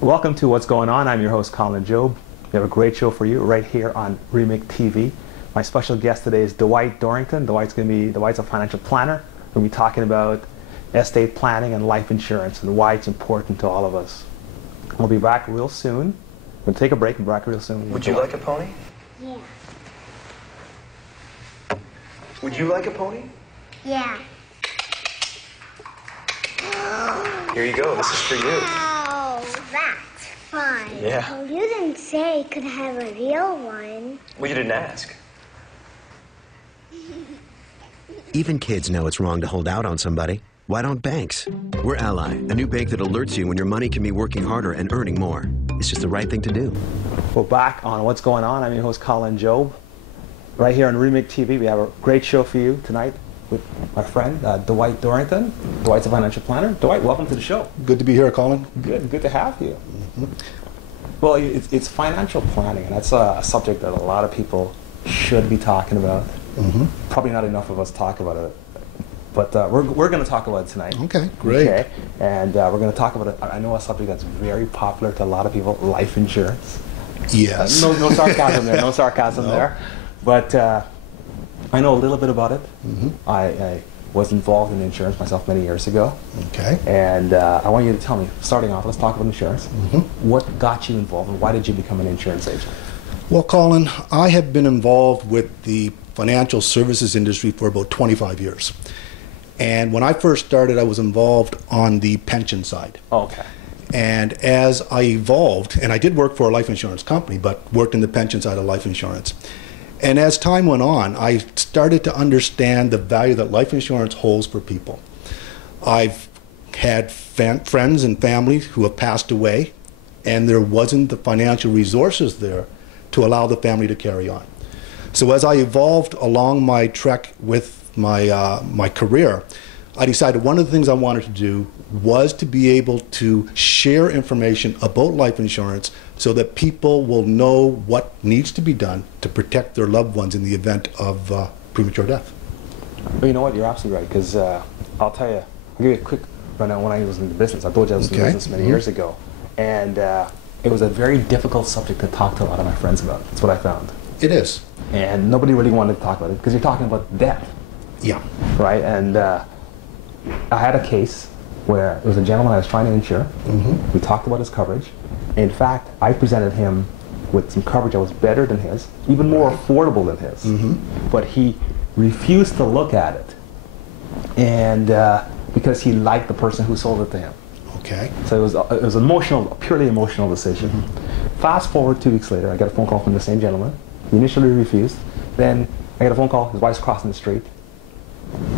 Welcome to What's Going On. I'm your host, Colin Jobe. We have a great show for you right here on REMIC TV. My special guest today is Dwight Dorrington. Dwight's a financial planner. We'll be talking about estate planning and life insurance and why it's important to all of us. We'll be back real soon. We'll take a break and be back real soon. Would you like a pony? Yeah. Would you like a pony? Yeah. Here you go. This is for you. Oh, that's fun. Yeah. Well, you didn't say you could have a real one. Well, you didn't ask. Even kids know it's wrong to hold out on somebody. Why don't banks? We're Ally, a new bank that alerts you when your money can be working harder and earning more. It's just the right thing to do. We're back on What's Going On. I'm your host, Colin Jobe. Right here on REMIC TV, we have a great show for you tonight with my friend, Dwight Dorrington. Dwight's a financial planner. Dwight, welcome to the show. Good to be here, Colin. Good to have you. Well, it's financial planning, and that's a subject that a lot of people should be talking about. Probably not enough of us talk about it, but we're going to talk about it tonight. Okay, great. Okay, and we're going to talk about it. I know a subject that's very popular to a lot of people: life insurance. Yes. No sarcasm there. No sarcasm No. there. But I know a little bit about it. I was involved in insurance myself many years ago. Okay. And I want you to tell me, starting off, let's talk about insurance. What got you involved, and why did you become an insurance agent? Well, Colin, I have been involved with the financial services industry for about 25 years. And when I first started, I was involved on the pension side. Okay. And as I evolved, and I did work for a life insurance company, but worked in the pension side of life insurance. And as time went on, I started to understand the value that life insurance holds for people. I've had friends and family who have passed away, and there wasn't the financial resources there to allow the family to carry on. So as I evolved along my trek with my career, I decided one of the things I wanted to do was to be able to share information about life insurance so that people will know what needs to be done to protect their loved ones in the event of premature death. Well, you know what? You're absolutely right, because I'll tell you, I'll give you a quick rundown when I was in the business. I told you I was in the business many years ago. And it was a very difficult subject to talk to a lot of my friends about. That's what I found. It is. And nobody really wanted to talk about it, because you're talking about death. Yeah. Right? And I had a case where it was a gentleman I was trying to insure. We talked about his coverage. In fact, I presented him with some coverage that was better than his, even more affordable than his. But he refused to look at it, and because he liked the person who sold it to him. Okay. So it was emotional, a purely emotional decision. Fast forward 2 weeks later, I got a phone call from the same gentleman. He initially refused. Then I got a phone call. His wife's crossing the street.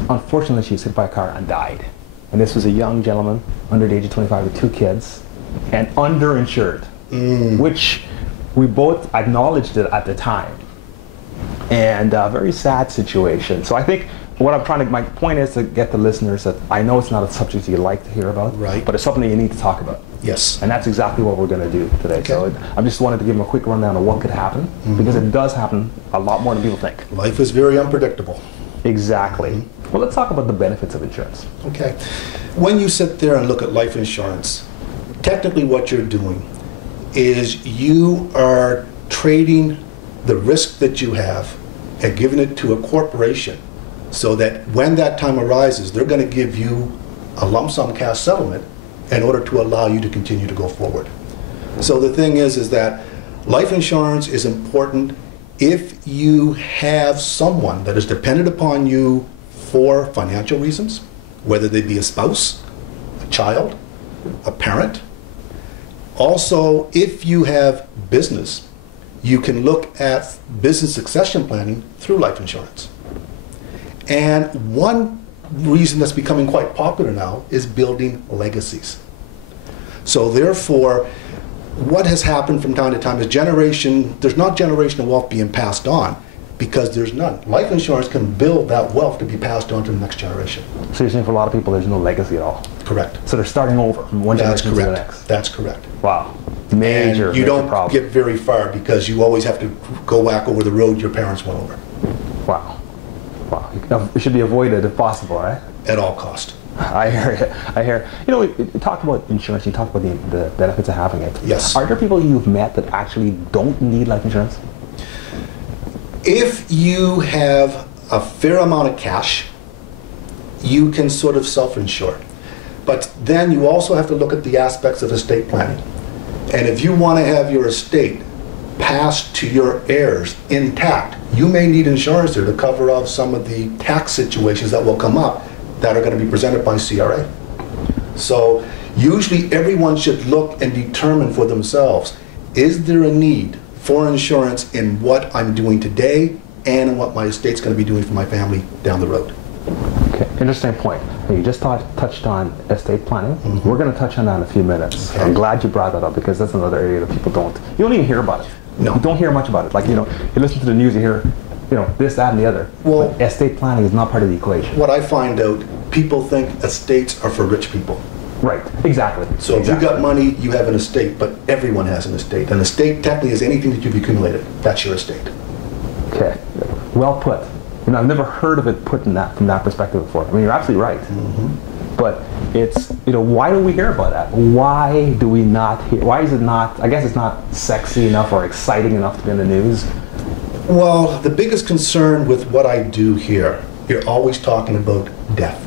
Unfortunately, she was hit by a car and died. And this was a young gentleman, under the age of 25, with 2 kids, and underinsured, which we both acknowledged it at the time. And a very sad situation. So I think what I'm trying to, my point is to get the listeners that I know it's not a subject you like to hear about, right, but it's something that you need to talk about. Yes. And that's exactly what we're going to do today. Okay. So I just wanted to give them a quick rundown of what could happen, because it does happen a lot more than people think. Life is very unpredictable. Exactly. Well, let's talk about the benefits of insurance. Okay. When you sit there and look at life insurance, technically what you're doing is you are trading the risk that you have and giving it to a corporation so that when that time arises, they're going to give you a lump sum cash settlement in order to allow you to continue to go forward. So the thing is that life insurance is important if you have someone that is dependent upon you for financial reasons, whether they be a spouse, a child, a parent. Also, if you have business, you can look at business succession planning through life insurance. And one reason that's becoming quite popular now is building legacies. So therefore, what has happened from time to time is there's not generational wealth being passed on because there's none. Life insurance can build that wealth to be passed on to the next generation. So you're saying for a lot of people there's no legacy at all? Correct. So they're starting over from one That's generation to the correct. next? That's correct. Wow. Major, and you major don't problem. get very far because you always have to go back over the road your parents went over. Wow. Wow. It should be avoided if possible, right? At all cost. I hear it. I hear. You know, you talk about insurance. You talk about the benefits of having it. Yes. Are there people you've met that actually don't need life insurance? If you have a fair amount of cash, you can sort of self-insure. But then you also have to look at the aspects of estate planning. And if you want to have your estate passed to your heirs intact, you may need insurance there to cover off some of the tax situations that will come up that are going to be presented by CRA. So usually everyone should look and determine for themselves, is there a need for insurance in what I'm doing today and in what my estate's going to be doing for my family down the road? Okay, interesting point. You just touched on estate planning. We're going to touch on that in a few minutes. Okay. I'm glad you brought that up because that's another area that people you don't even hear about it. No. You don't hear much about it. Like, you know, you listen to the news, you hear, you know, this, that, and the other. Well, but estate planning is not part of the equation. What I find out, people think estates are for rich people. Right, exactly. So if you got money, you have an estate, but everyone has an estate. An estate technically is anything that you've accumulated. That's your estate. Okay, well put. You know, I've never heard of it put in that from that perspective before. I mean, you're absolutely right. But it's, you know, why don't we hear about that? Why do we not hear? Why is it not? I guess it's not sexy enough or exciting enough to be in the news. Well, the biggest concern with what I do here, you're always talking about death.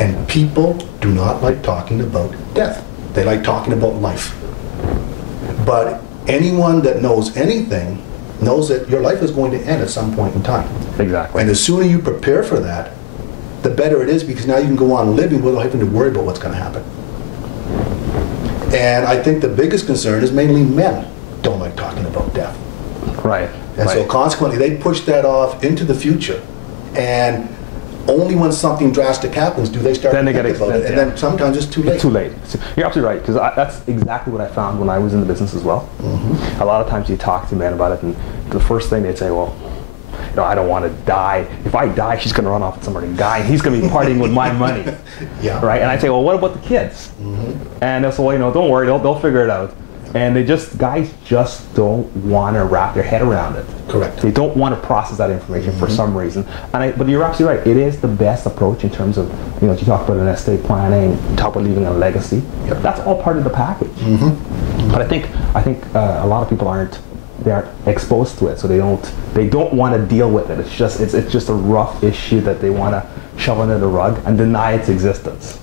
And people do not like talking about death. They like talking about life. But anyone that knows anything knows that your life is going to end at some point in time. Exactly. And the sooner you prepare for that, the better it is, because now you can go on living without having to worry about what's going to happen. And I think the biggest concern is mainly men don't like talking about death. Right. And so consequently, they push that off into the future. And only when something drastic happens do they start Then to they think get about it. And then sometimes it's too late. It's too late. You're absolutely right, because that's exactly what I found when I was in the business as well. A lot of times you talk to men about it, and the first thing they'd say, well, you know, I don't want to die. If I die, she's going to run off with somebody and die, and he's going to be partying with my money. Yeah. Right? And I'd say, well, what about the kids? And they'll say, well, you know, don't worry, they'll figure it out. And guys just don't want to wrap their head around it. Correct. They don't want to process that information for some reason. But you're absolutely right. It is the best approach in terms of, you know, you talk about an estate planning, you talk about leaving a legacy. Yep. That's all part of the package. But I think a lot of people aren't exposed to it, so they don't want to deal with it. It's just a rough issue that they want to shove under the rug and deny its existence.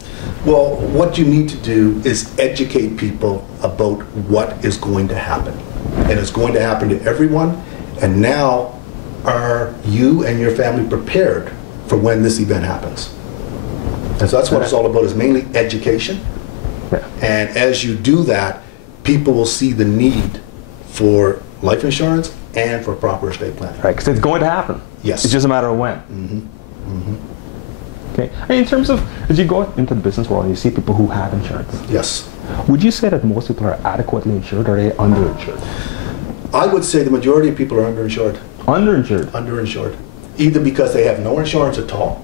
Well, what you need to do is educate people about what is going to happen. And it's going to happen to everyone. And now, are you and your family prepared for when this event happens? And so that's what it's all about, is mainly education. Yeah. And as you do that, people will see the need for life insurance and for proper estate planning. Right, because it's going to happen. Yes. It's just a matter of when. Okay. And in terms of, as you go into the business world and you see people who have insurance, Yes. would you say that most people are adequately insured, or are they underinsured? I would say the majority of people are underinsured. Underinsured. Underinsured. Either because they have no insurance at all,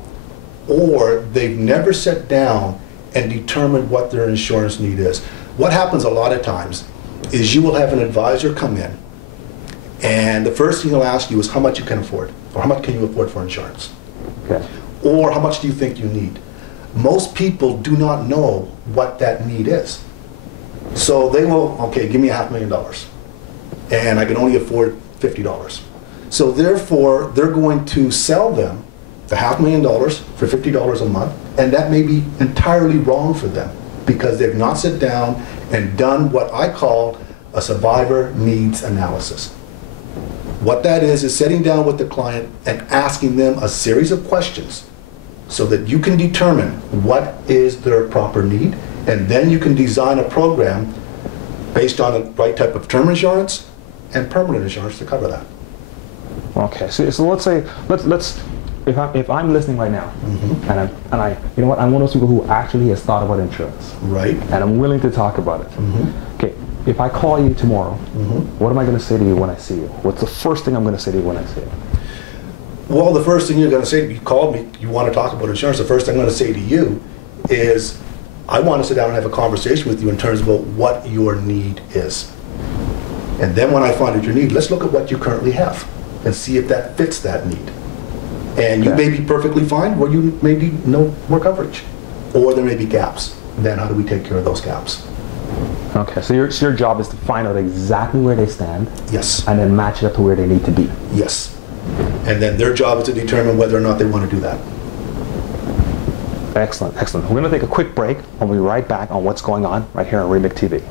or they've never sat down and determined what their insurance need is. What happens a lot of times is you will have an advisor come in, and the first thing he'll ask you is how much you can afford, or how much can you afford for insurance, Okay. or how much do you think you need. Most people do not know what that need is. So they will, okay, give me $500,000, and I can only afford $50. So therefore, they're going to sell them the $500,000 for $50 a month, and that may be entirely wrong for them because they've not sat down and done what I call a survivor needs analysis. What that is sitting down with the client and asking them a series of questions so that you can determine what is their proper need, and then you can design a program based on the right type of term insurance and permanent insurance to cover that. Okay. So let's say if I'm listening right now, and I you know what, I'm one of those people who actually has thought about insurance, Right. and I'm willing to talk about it. Okay. If I call you tomorrow, what am I going to say to you when I see you? What's the first thing I'm going to say to you when I see you? Well, the first thing you're going to say, you called me, you want to talk about insurance, the first thing I'm going to say to you is, I want to sit down and have a conversation with you in terms of what your need is. And then when I find out your need, let's look at what you currently have and see if that fits that need. And you Okay. may be perfectly fine, or you may need no more coverage. or there may be gaps. Then how do we take care of those gaps? Okay, so your job is to find out exactly where they stand Yes. and then match it up to where they need to be. Yes. And then their job is to determine whether or not they want to do that. Excellent, excellent. We're going to take a quick break and we'll be right back on what's going on right here on REMIC TV.